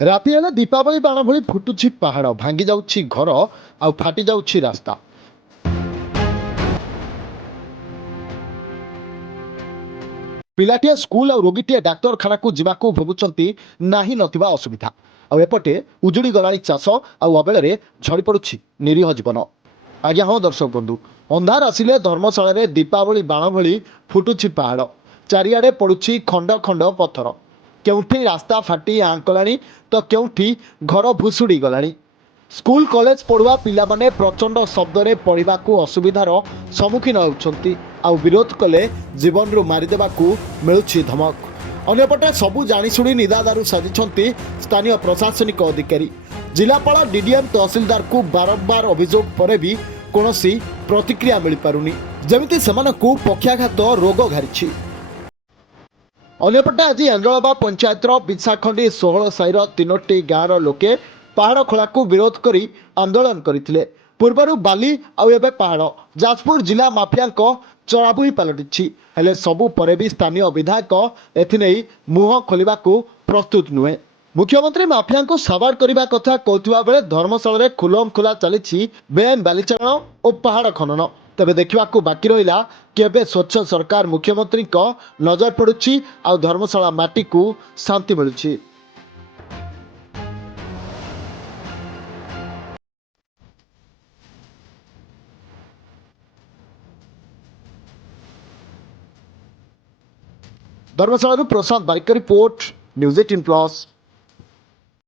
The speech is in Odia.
ରାତି ହେଲେ ଦୀପାବଳି ବାଣ ଭଳି ଫୁଟୁଛି ପାହାଡ଼, ଭାଙ୍ଗି ଯାଉଛି ଘର ଆଉ ଫାଟି ଯାଉଛି ରାସ୍ତା। ପିଲାଟିଏ ସ୍କୁଲ ଆଉ ରୋଗୀଟିଏ ଡାକ୍ତରଖାନାକୁ ଯିବାକୁ ଭାବୁଛନ୍ତି, ନାହିଁ ନଥିବା ଅସୁବିଧା। ଆଉ ଏପଟେ ଉଜୁଡ଼ି ଗଲାଣି ଚାଷ, ଆଉ ଅବେଳରେ ଝଡ଼ି ପଡ଼ୁଛି ନିରୀହ ଜୀବନ। ଆଜ୍ଞା ହଁ ଦର୍ଶକ ବନ୍ଧୁ, ଅନ୍ଧାର ଆସିଲେ ଧର୍ମଶାଳାରେ ଦୀପାବଳି ବାଣ ଭଳି ଫୁଟୁଛି ପାହାଡ଼। ଚାରିଆଡ଼େ ପଡ଼ୁଛି ଖଣ୍ଡ ଖଣ୍ଡ ପଥର। କେଉଁଠି ରାସ୍ତା ଫାଟି ଆଙ୍କଲାଣି ତ କେଉଁଠି ଘର ଭୁଷୁଡ଼ି ଗଲାଣି। ସ୍କୁଲ କଲେଜ ପଢ଼ୁଆ ପିଲାମାନେ ପ୍ରଚଣ୍ଡ ଶବ୍ଦରେ ପଢ଼ିବାକୁ ଅସୁବିଧାର ସମ୍ମୁଖୀନ ହେଉଛନ୍ତି, ଆଉ ବିରୋଧ କଲେ ଜୀବନରୁ ମାରିଦେବାକୁ ମିଳୁଛି ଧମକ। ଅନ୍ୟପଟେ ସବୁ ଜାଣିଶୁଣି ନିଦାଦାରୁ ସାଜିଛନ୍ତି ସ୍ଥାନୀୟ ପ୍ରଶାସନିକ ଅଧିକାରୀ। ଜିଲ୍ଲାପାଳ, ଡିଡିଏମ୍, ତହସିଲଦାରକୁ ବାରମ୍ବାର ଅଭିଯୋଗ ପରେ ବି କୌଣସି ପ୍ରତିକ୍ରିୟା ମିଳିପାରୁନି, ଯେମିତି ସେମାନଙ୍କୁ ପକ୍ଷାଘାତ ରୋଗ ଘାରିଛି। ଅନ୍ୟପଟେ ଆଜି ଏଞ୍ଜଳବା ପଞ୍ଚାୟତର ବିଶାଖଣ୍ଡି 16 ସାହିର 3ଟି ଗାଁର ଲୋକେ ପାହାଡ଼ ଖୋଳାକୁ ବିରୋଧ କରି ଆନ୍ଦୋଳନ କରିଥିଲେ। ପୂର୍ବରୁ ବାଲି ଆଉ ଏବେ ପାହାଡ଼, ଯାଜପୁର ଜିଲ୍ଲା ମାଫିଆଙ୍କ ଚଳାବୁଇ ପାଲଟିଛି। ହେଲେ ସବୁ ପରେ ବି ସ୍ଥାନୀୟ ବିଧାୟକ ଏଥିନେଇ ମୁହଁ ଖୋଲିବାକୁ ପ୍ରସ୍ତୁତ ନୁହେଁ। ମୁଖ୍ୟମନ୍ତ୍ରୀ ମାଫିଆଙ୍କୁ ସାବାଡ଼ କରିବା କଥା କହୁଥିବା ବେଳେ ଧର୍ମଶାଳାରେ ଖୁଲମଖୁଲା ଚାଲିଛି ବେଆଇନ ବାଲିଚାରଣ ଓ ପାହାଡ଼ ଖନନ। ତେବେ ଦେଖିବାକୁ ବାକି ରହିଲା କେବେ ସ୍ୱଚ୍ଛ ସରକାର ମୁଖ୍ୟମନ୍ତ୍ରୀଙ୍କ ନଜର ପଡ଼ୁଛି ଆଉ ଧର୍ମଶାଳା ମାଟିକୁ ଶାନ୍ତି ମିଳୁଛି। ଧର୍ମଶାଳାରୁ ପ୍ରଶାନ୍ତ ବାରିକ ରିପୋର୍ଟ, ନ୍ୟୁଜ୍ 18+।